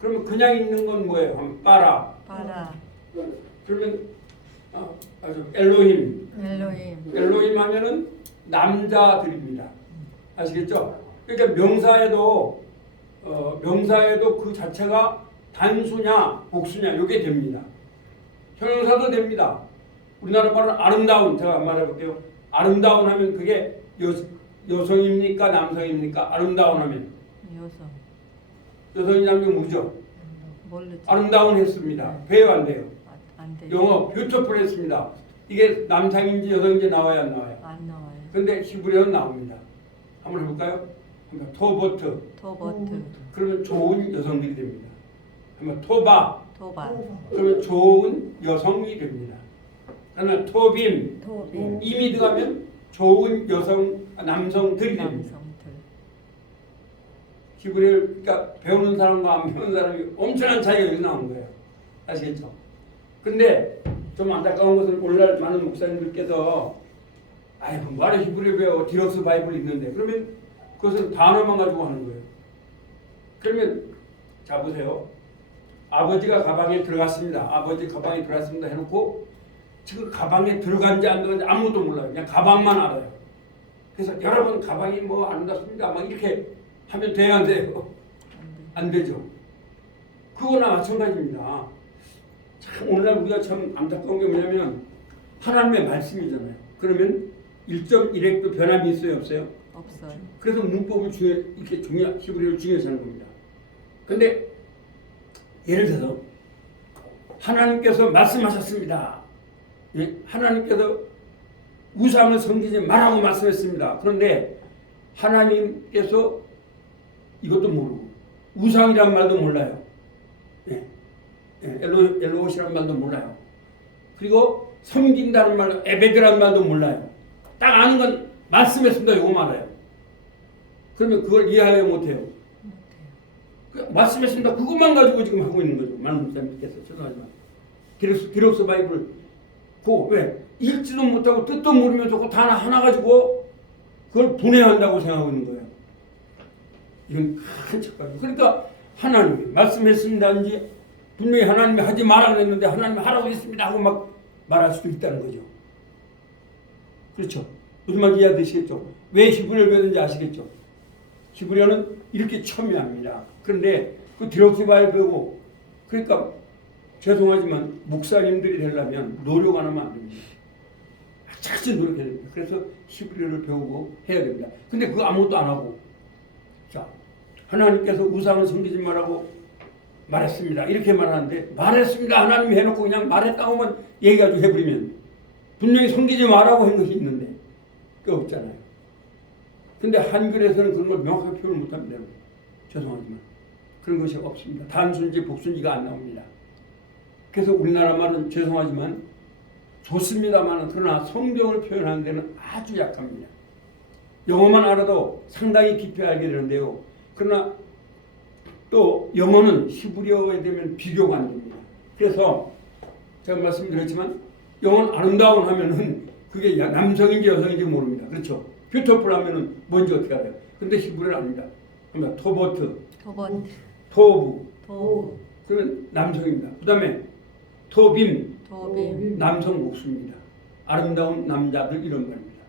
그러면 그냥 있는 건 뭐예요? 하면 봐라. 봐라. 그러면 엘로힘. 엘로힘. 하면은 남자들입니다. 아시겠죠? 그러니까 명사에도 그 자체가 단수냐 복수냐 이게 됩니다. 형용사도 됩니다. 우리나라 말은 아름다운 제가 말해볼게요. 아름다운 하면 그게 여성입니까 남성입니까? 아름다운 하면 여성이 남성 뭐죠? 모르죠. 아름다운 했습니다. 배우 안 돼요. 안 돼요. 영어 뷰티풀 했습니다. 이게 남성인지 여성인지 나와야 안 나와요? 안 나와요. 근데 히브리어는 나옵니다. 한번 해볼까요? 토버트. 그러면 좋은 여성들이 됩니다. 한번 토바. 그러면 좋은 여성이 됩니다. 그러면 토빔. 임이 들어가면 좋은 남성들이 됩니다. 히브리어 그러니까 배우는 사람과 안 배우는 사람이 엄청난 차이가 여기 나오는 거예요. 아시겠죠? 근데 좀 안타까운 것은 오늘날 많은 목사님들께서 뭐하러 히브리어 배워 디럭스 바이블 있는데 그러면 그것은 단어만 가지고 하는 거예요. 그러면 자 보세요. 아버지가 가방에 들어갔습니다. 해놓고 지금 가방에 들어간지 안 들어간지 아무것도 몰라요. 그냥 가방만 알아요. 그래서 여러분 가방이 뭐 아름답습니다. 막 이렇게 하면 돼야 안 돼요? 안 되죠. 그거나 마찬가지입니다. 참 오늘날 우리가 참 안타까운 게 뭐냐면 하나님의 말씀이잖아요. 그러면 1.1획도 변함이 있어요? 없어요? 없어요. 그래서 문법을 히브리어를 중요시 하는 겁니다. 근데 예를 들어서 하나님께서 말씀하셨습니다. 예? 하나님께서 우상을 섬기지 말라고 말씀했습니다. 그런데 하나님께서 이것도 모르고 우상이란 말도 몰라요. 예. 엘로시란 말도 몰라요. 그리고 섬긴다는 말, 에베드라는 말도 몰라요. 딱 아는 건 말씀했습니다. 이거만 알아요. 그러면 그걸 이해하여 못해요. 말씀했습니다. 그것만 가지고 지금 하고 있는 거죠. 많은 목사님께서 죄송하지만 디럭스 바이블 왜 읽지도 못하고 뜻도 모르면서 그 단어 하나 가지고 그걸 분해한다고 생각하고 있는 거예요. 이건 큰 착각이에요. 그러니까 하나님이 말씀했습니다인지 분명히 하나님이 하지 말라 그랬는데 하나님이 하라고 했습니다 하고 막 말할 수도 있다는 거죠. 그렇죠? 무슨 말인지 이해되시겠죠? 왜 히브리어를 배우는지 아시겠죠? 히브리어는 이렇게 첨예합니다. 그런데 그 디럭스 바이블 배우고 그러니까 죄송하지만 목사님들이 되려면 노력 안 하면 안 됩니다. 자칫 노력해야 됩니다. 그래서 히브리어를 배우고 해야 됩니다. 근데 그거 아무것도 안 하고 자 하나님께서 우상을 섬기지 말라고 말했습니다. 이렇게 말하는데 말했습니다. 하나님이 해놓고 그냥 말했다고만 얘기가지고 해버리면 분명히 섬기지 말라고 한 것이 있는데 그게 없잖아요. 근데 한글에서는 그런 걸 명확하게 표현을 못합니다. 죄송하지만 그런 것이 없습니다. 단순지 복순지가 안 나옵니다. 그래서 우리나라 말은 죄송하지만 좋습니다만 그러나 성경을 표현하는 데는 아주 약합니다. 영어만 알아도 상당히 깊이 알게 되는데요. 그러나 또 영어는 히브리어에 되면 비교가 안 됩니다. 그래서 제가 말씀드렸지만 영어는 아름다운 하면은 그게 남성인지 여성인지 모릅니다. 그렇죠? 뷰티풀 하면은 뭔지 어떻게 알아요? 근데 히브리어는 아닙니다. 그러니까 토보트, 토보트, 토부, 토부, 그건 남성입니다. 그 다음에 토빔, 토빔, 남성 복수입니다. 아름다운 남자들 이런 말입니다.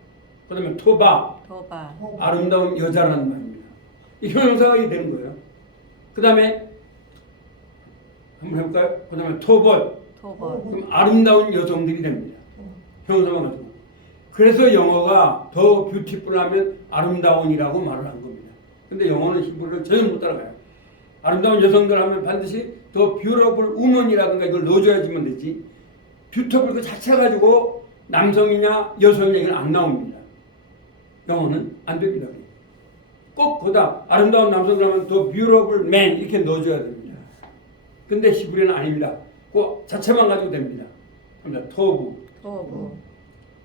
그 다음에 토바, 토바, 아름다운 여자라는 말입니다. 이 형용사가 되는 거예요. 그 다음에 한번 해볼까요? 그 다음에 토봇, 토봇, 그럼 아름다운 여성들이 됩니다. 형용사만 가지고. 그래서 영어가 더 뷰티풀하면 아름다운이라고 말을 한 겁니다. 근데 영어는 히브리어를 전혀 못 따라가요. 아름다운 여성들 하면 반드시 더 뷰러블 우먼이라든가 이걸 넣어줘야지만 되지. 뷰티풀 그 자체 가지고 남성이냐 여성이냐 이건 안 나옵니다. 영어는 안 됩니다. 꼭 거기다 아름다운 남성들 하면 더 뷰러블 맨 이렇게 넣어줘야 됩니다. 근데 히브리어는 아닙니다. 그 자체만 가지고 됩니다. 그러니까 토부, 토부,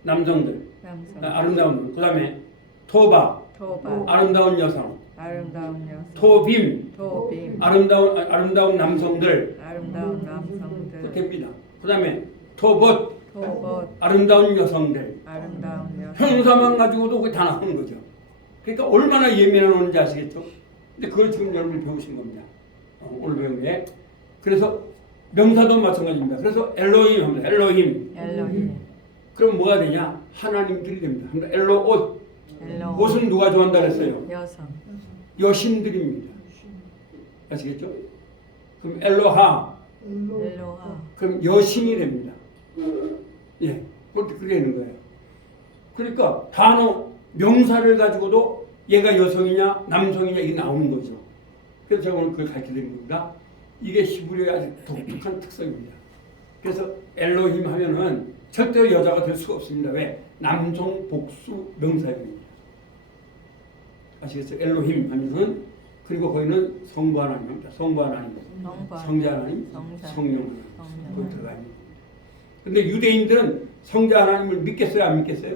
남성들, 남성, 아름다운, 그 다음에 토바, 토바, 아름다운 여성, 아름다운 여성, 토빔, 토빔, 아름다운 남성들 아름다운 남성들, 됩니다. 그 다음에 토봇, 토봇, 아름다운 여성들. 아름다운 여성, 형용사만 가지고도 그게 다 나오는 거죠. 그러니까 얼마나 예민한지 아시겠죠? 근데 그걸 지금 여러분이 배우신 겁니다. 오늘 배운 게. 그래서 명사도 마찬가지입니다. 그래서 엘로힘 합니다. 엘로힘. 엘로힘, 그럼 뭐가 되냐? 하나님들이 됩니다. 그러니까 엘로옷. 엘로, 옷은 누가 좋아한다 그랬어요? 여성, 여신들입니다. 아시겠죠? 그럼 엘로하. 엘로하, 그럼 여신이 됩니다. 예, 그렇게 되는 거예요. 그러니까 단어, 명사를 가지고도 얘가 여성이냐 남성이냐 이게 나오는 거죠. 그래서 제가 오늘 그걸 가르쳐 드린 겁니다. 이게 히브리어의 아주 독특한 특성입니다. 그래서 엘로힘 하면은 절대로 여자가 될 수가 없습니다. 왜? 남성 복수 명사입니다. 아시겠죠? 엘로힘 하면은 그리고 거기는 성부 하나님입니다. 성부 하나님, 성자 하나님, 성령 하나님 그걸 들어가요. 근데 유대인들은 성자 하나님을 믿겠어요? 안 믿겠어요?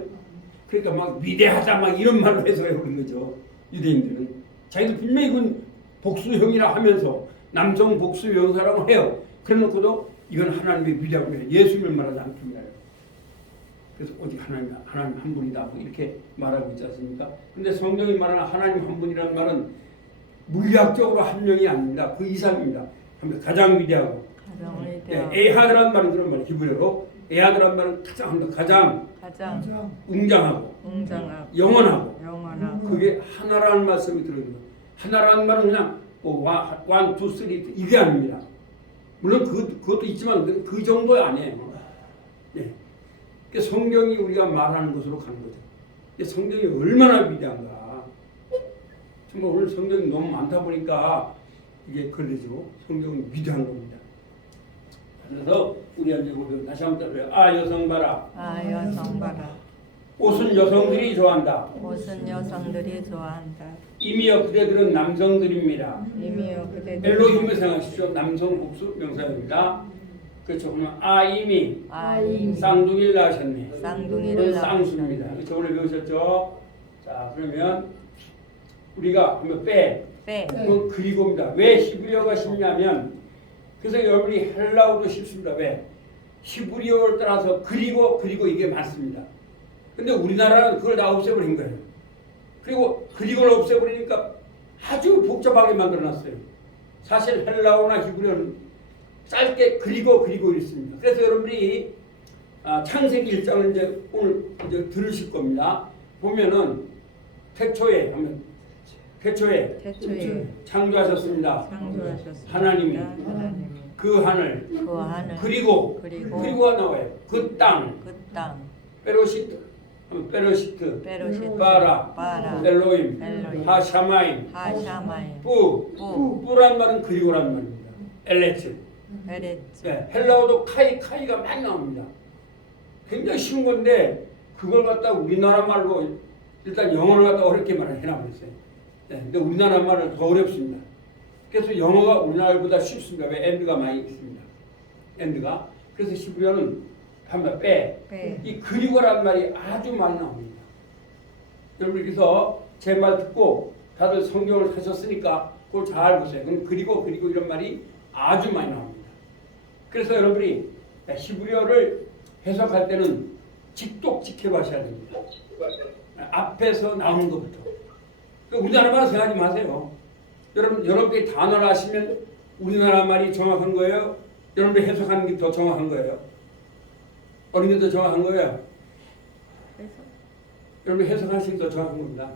그러니까 막 위대하다 막 이런 말로 해석해 버린 거죠. 유대인들은 자기들 분명히 그건 복수형이라 하면서 남성 복수 명사라고 해요. 그래놓고도 이건 하나님의 위대하고 예수님을 말하지 않습니다. 그래서 오직 하나님 한 분이다 뭐 이렇게 말하고 있지 않습니까? 근데 성경이 말하는 하나님 한 분이라는 말은 물리학적으로 한 명이 아닙니다. 그 이상입니다. 가장 위대하고 에하드라는 말은 그런 말이에요. 히브리어로 에하드라는 말은 가장 웅장하고 영원하고 그게 하나라는 말씀이 들어있는 거예요. 하나라는 말은 그냥 원, 투, 쓰리 이게 아닙니다. 물론 그것도 있지만 그 정도 아니에요. 예. 그러니까 성경이 우리가 말하는 것으로 가는 거죠. 성경이 얼마나 위대한가. 정말 오늘 성경이 너무 많다 보니까 이게 그러죠. 성경은 위대한 겁니다. 그래서 우리 이제 다시 한번 따라해요. 아 여성 봐라. 아 여성 봐라. 옷은 여성들이 좋아한다. 옷은 여성들이 좋아한다. 이미여 그대들은 남성들입니다. 이미여 그대들은 엘로힘을 생각하십시오. 남성 복수 명사입니다. 그렇죠. 그러면 아이미 쌍둥이를 낳으셨네. 쌍둥이를 쌍수입니다. 그렇죠. 오늘 배우셨죠? 자 그러면 우리가 한번 그 그리고입니다. 왜 히브리어가 쉽냐면 그래서 여러분이 헬라어도 쉽습니다. 왜? 히브리어를 따라서 그리고 이게 많습니다. 근데 우리나라는 그걸 다 없애버린 거예요. 그리고를 없애버리니까 아주 복잡하게 만들어놨어요. 사실 헬라어나 히브리어는 짧게 그리고 있습니다. 그래서 여러분들이 창세기 1장을 이제 오늘 들으실 겁니다. 보면은 태초에 창조하셨습니다. 하나님이 그 하늘 그리고가 나와요. 그 땅 페로시트 바라 엘로임 하샤마임 뿌란 말은 그리고라는 말입니다. 엘레츠 헬라어도 카이가 많이 나옵니다. 굉장히 쉬운 건데 그걸 갖다 우리나라 말로 일단 영어를 갖다 어렵게 해놔버렸어요. 근데 우리나라 말은 더 어렵습니다. 그래서 영어가 우리나라보다 쉽습니다. 왜? and가 많이 있습니다. 엔드가. 그래서 히브리어는 한번 빼. 빼. 이 그리고란 말이 아주 많이 나옵니다. 여러분 그래서 제 말 듣고 다들 성경을 하셨으니까 그걸 잘 보세요. 그럼 그리고 이런 말이 아주 많이 나옵니다. 그래서 여러분이 히브리어를 해석할 때는 직독직해 하셔야 됩니다. 앞에서 나오는 것부터. 우리나라만 생각하지 마세요. 여러분들이 단어를 아시면 우리나라 말이 정확한 거예요? 여러분들이 해석하는 게 더 정확한 거예요? 어느 게 더 정확한 거예요? 여러분 해석하시는 게 더 정확한 겁니다.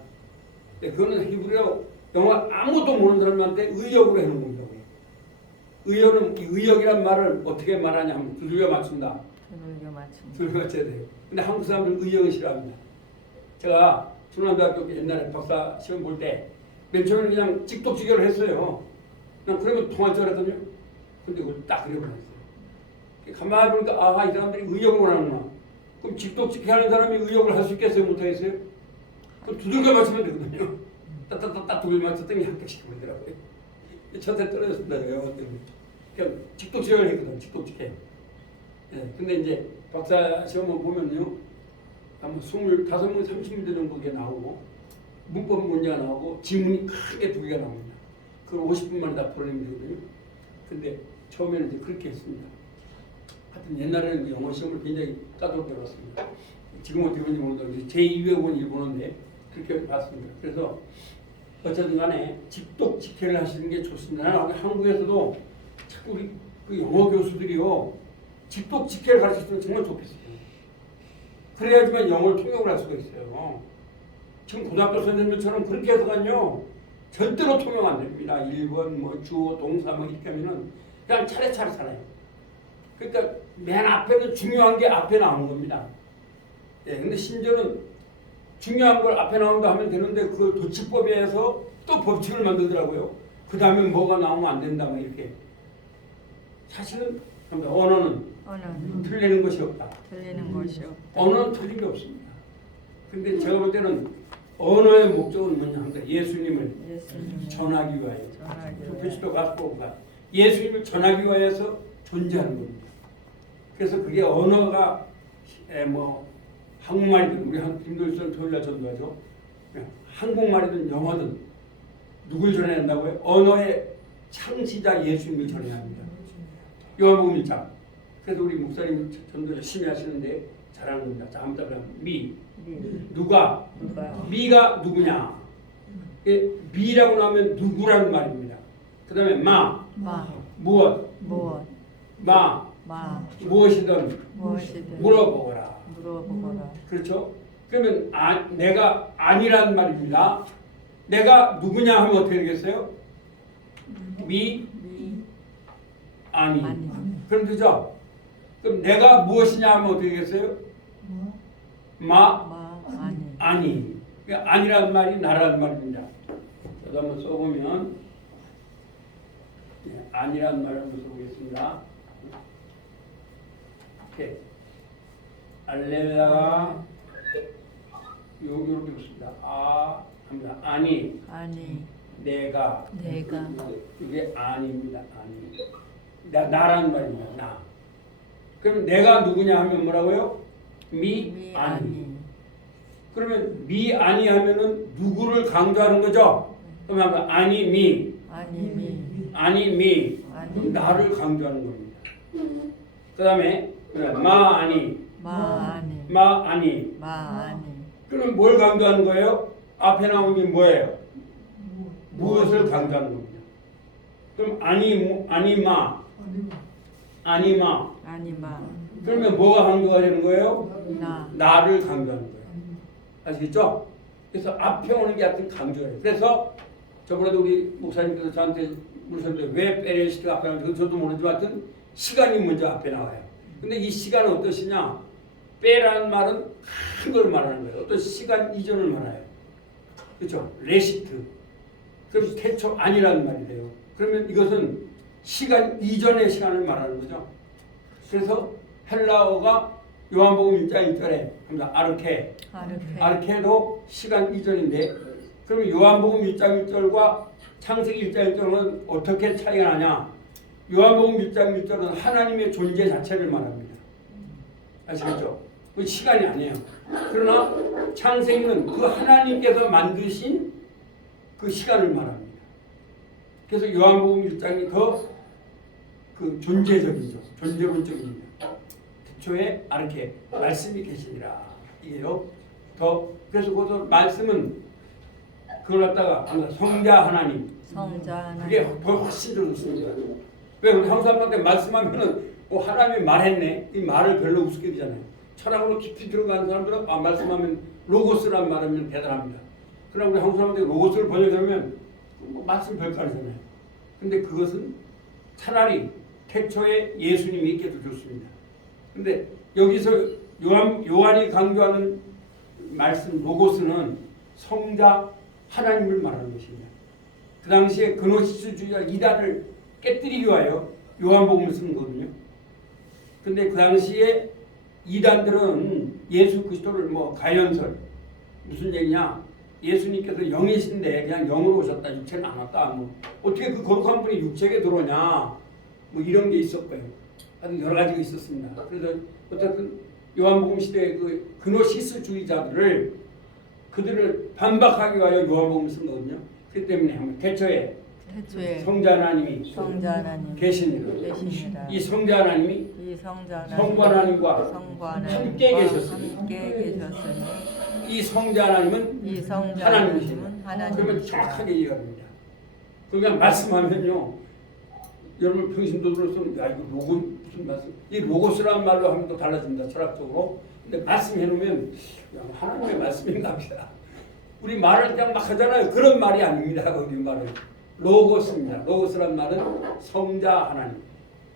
그거는 히브리어 영어 아무도 모르는 사람한테 의역으로 해놓은 겁니다. 의역은 의역이란 말을 어떻게 말하냐면 두들겨 맞춘다. 두들겨 맞춰야 돼요. 근데 한국 사람들 의역을 싫어합니다. 제가 중앙대학교 옛날에 박사 시험 볼 때 맨 처음에 그냥 직독직결을 했어요. 그냥 그러면 통할 줄 알았거든요. 근데 그걸 딱 그려버렸어요. 가만히 보니까 아하 이 사람들이 의역을 원하는구나. 그럼 직독직해 하는 사람이 의역을 할 수 있겠어요? 못하겠어요? 그럼 두들겨 맞추면 되거든요. 딱딱딱딱 두들겨 맞췄더니 합격시켜 버리더라고요. 첫째 떨어졌습니다. 영어 때문에. 그냥 직독직결을 했거든요. 직독직해. 예, 근데 이제 박사 시험을 보면요. 아마 25문, 30문제 정도가 나오고 문법 문제가 나오고 지문이 크게 2개가 나옵니다. 그걸 50분 만에 다 풀어내면 되거든요. 근데 처음에는 이제 그렇게 했습니다. 하여튼 옛날에는 영어 시험을 굉장히 까다롭게 봤습니다. 지금 어떻게 보는지 모르는데 제2외국어는 일본어인데 그렇게 봤습니다. 그래서 어쨌든 간에 직독직해를 하시는 게 좋습니다. 나는 한국에서도 자꾸 우리 그 영어 교수들이요. 직독직해를 가르쳤으면 정말 좋겠어요. 그래야지만 영어를 통역을 할 수가 있어요. 지금 고등학교 선생님들처럼 그렇게 해서간요 절대로 통역 안 됩니다. 1번 뭐 주어 동사 뭐 이렇게 하면은 그냥 차례차례 살아요. 그러니까 맨 앞에는 중요한 게 앞에 나오는 겁니다. 예, 근데 심지어는 중요한 걸 앞에 나온다 하면 되는데 그 도치법에 의해서 또 법칙을 만들더라고요. 그 다음에 뭐가 나오면 안 된다 뭐 이렇게. 사실은 언어는 틀리는 것이 없다. 틀리는 것이 없다. 언어는 틀린 게 없습니다. 근데 제가 볼 때는 언어의 목적은 뭐냐 하면 예수님을 전하기 위하여. 그리스도 가스포가 예수님을 전하기 위하여서 존재하는 겁니다. 그래서 그게 언어가 뭐 한국말이든 우리 김도일선 토요일날 전도하죠. 한국말이든 영어든 누굴 전해야 한다고요? 언어의 창시자 예수님을 전해야 합니다. 요한복음 1장. 그래서 우리 목사님 전도 열심히 하시는데 잘하는 겁니다. 자, 한번 따라 미. 누가? 미가 누구냐? 미라고 나오면 누구라는 말입니다. 그 다음에 무엇? 무엇이든 물어보거라. 그렇죠? 그러면 내가 아니란 말입니다. 내가 누구냐 하면 어떻게 되겠어요? 아니. 그럼 되죠? 그럼 내가 무엇이냐 하면 어떻게 되겠어요? 아니. 그러니까 아니란 말이 나라는 말입니다. 저도 한번 써보면 아니란 말을 한번 써보겠습니다. 이렇게 알레다가 요렇게 붙습니다. 합니다. 아니. 내가. 이게 아니입니다. 아니. 나라는 말입니다. 나. 그럼 내가 누구냐 하면 뭐라고요? 아니. 그러면 아니 하면은 누구를 강조하는 거죠? 그럼 아니 그럼 나를 강조하는 겁니다. 그 다음에 아니. 그럼 뭘 강조하는 거예요? 앞에 나온 게 뭐예요? 무엇을 강조하는 겁니다. 그럼 아니마. 그러면 뭐가 강조가 되는 거예요? 나를 강조하는 거예요. 아시겠죠? 그래서 앞에 오는 게 하여튼 강조해요. 그래서 저번에도 우리 목사님께서 저한테 물으셨는데 왜 페레시가 앞에 나오는지 저도 모르지만 하여튼 시간이 먼저 앞에 나와요. 근데 이 시간은 어떠시냐? 빼라는 말은 큰 걸 말하는 거예요. 어떤 시간 이전을 말해요. 그렇죠? 레시트. 그럼 태초 아니라는 말이 돼요. 그러면 이것은 시간 이전의 시간을 말하는 거죠. 그래서 헬라어가 요한복음 1장 1절에 아르케도 시간 이전인데 그러면 요한복음 1장 1절과 창세기 1장 1절은 어떻게 차이가 나냐? 요한복음 1장 1절은 하나님의 존재 자체를 말합니다. 아시겠죠? 그 시간이 아니에요. 그러나 창세기는 그 하나님께서 만드신 그 시간을 말합니다. 그래서 요한복음 1장이 더 그 존재적이죠. 존재론적입니다. 태초에 아르케 말씀이 계시니라. 이게요. 더 그래서 그 말씀은 그걸 갖다가 성자 하나님. 성자 그게 하나님. 더 훨씬 더 좋습니다. 왜 우리 한국 사람한테 말씀하면은 하나님이 말했네 이 말을 별로 우습게 여기잖아요. 철학으로 깊이 들어가는 사람들은 말씀하면 로고스란 말하면 대단합니다. 그러나 우리 한국 사람한테 로고스를 번역하면 말씀 별거 아니잖아요. 근데 그것은 차라리 태초에 예수님이 있게 더 좋습니다. 근데 여기서 요한이 강조하는 말씀 로고스는 성자 하나님을 말하는 것입니다. 그 당시에 그노시스주의자 이단을 깨뜨리기 위하여 요한복음을 쓴 거거든요. 근데 그 당시에 이단들은 예수 그리스도를 가연설 무슨 얘기냐? 예수님께서 영이신데 그냥 영으로 오셨다 육체는 안 왔다. 어떻게 그 거룩한 분이 육체에 들어오냐? 이런 게 있었고요. 아주 여러 가지가 있었습니다. 그래서 어쨌든 요한복음 시대의 그 그노시스주의자들을 그들을 반박하기 위하여 요한복음을 쓴 거거든요. 그 때문에 태초에 성자 하나님이 계시니라. 이 성자 하나님이 성부 하나님과 함께 계셨으니 이 성자 하나님은 하나님이십니다. 그러면 정확하게 이해가 됩니다. 그냥 말씀하면요. 여러분 평신도들로서는 야 이거 로고 무슨 말씀? 이 로고스라는 말로 하면 또 달라집니다. 철학적으로. 근데 말씀해 놓으면 하나님의 말씀인가 합니다. 우리 말을 그냥 막 하잖아요. 그런 말이 아닙니다. 우리 말은 로고스입니다. 로고스란 말은 성자 하나님,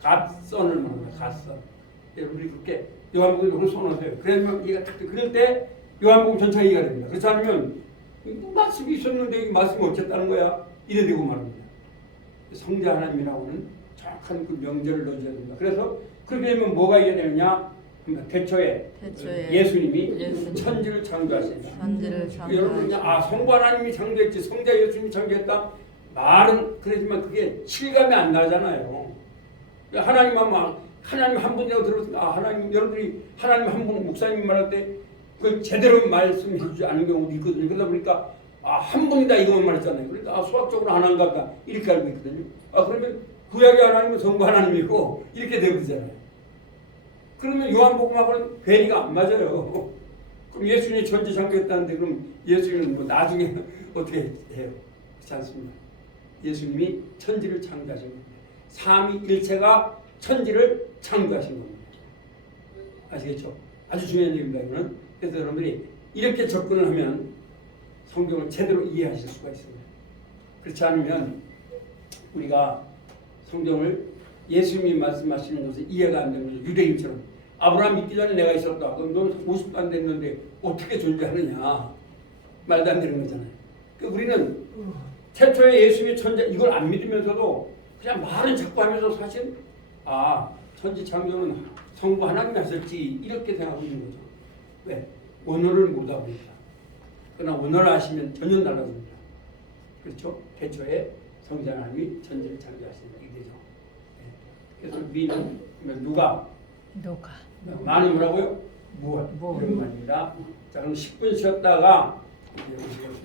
갓선을 말합니다. 갓선. 우리 그렇게 요한복음에 그걸 써놓으세요. 그러면 이게 딱 그럴 때 요한복음 전체가 이해가 됩니다. 그렇지 않으면 말씀이 있었는데 이 말씀이 어쨌다는 거야? 이래 되고 말합니다. 성자 하나님이라고는 정확한 그 명제를 넣어줘야 됩니다. 그래서 그렇게 되면 뭐가 이해되느냐? 태초에 예수님이 천지를 창조하십니다. 여러분 성부 하나님이 창조했지 성자 예수님이 창조했다 말은 그러지만 그게 실감이 안 나잖아요. 하나님 한 분이라고 들었으면 하나님 여러분이 하나님 한 분 목사님 말할 때 그 제대로 말씀해주지 않은 경우도 있거든요. 그러다 보니까 한 분이다 이것만 말했잖아요. 그러니까 수학적으로 하나인가 보다 이렇게 알고 있거든요. 그러면 구약의 하나님은 성부 하나님이고 이렇게 되거든요. 그러면 요한복음하고는 괴리가 안 맞아요. 그럼 예수님이 천지 창조했다는데 그럼 예수님은 나중에 어떻게 해요? 그렇지 않습니다. 예수님이 천지를 창조하신 겁니다. 삼위일체가 천지를 창조하신 겁니다. 아시겠죠? 아주 중요한 얘기입니다. 이거는. 그래서 여러분들이 이렇게 접근을 하면 성경을 제대로 이해하실 수가 있습니다. 그렇지 않으면 우리가 성경을 예수님이 말씀하시는 것을 이해가 안 되는 거죠. 유대인처럼 아브라함 믿기 전에 내가 있었다. 그럼 너는 50도 안 됐는데 어떻게 존재하느냐. 말도 안 되는 거잖아요. 그러니까 우리는 태초에 예수님이 천재 이걸 안 믿으면서도 그냥 말은 자꾸 하면서 사실 천지 창조는 성부 하나님이 하셨지 이렇게 생각하고 있는 거죠. 왜? 원어를 못 알아봅니다. 그러나 원어를 아시면 전혀 달라집니다. 그렇죠? 태초에 성자 하나님이 천지를 창조하신다. 이게 되죠. 그래서 미는 누가 많이 뭐라고요? 무엇 이런 말입니다. 자 그럼 10분 쉬었다가 이제 오시겠습니다.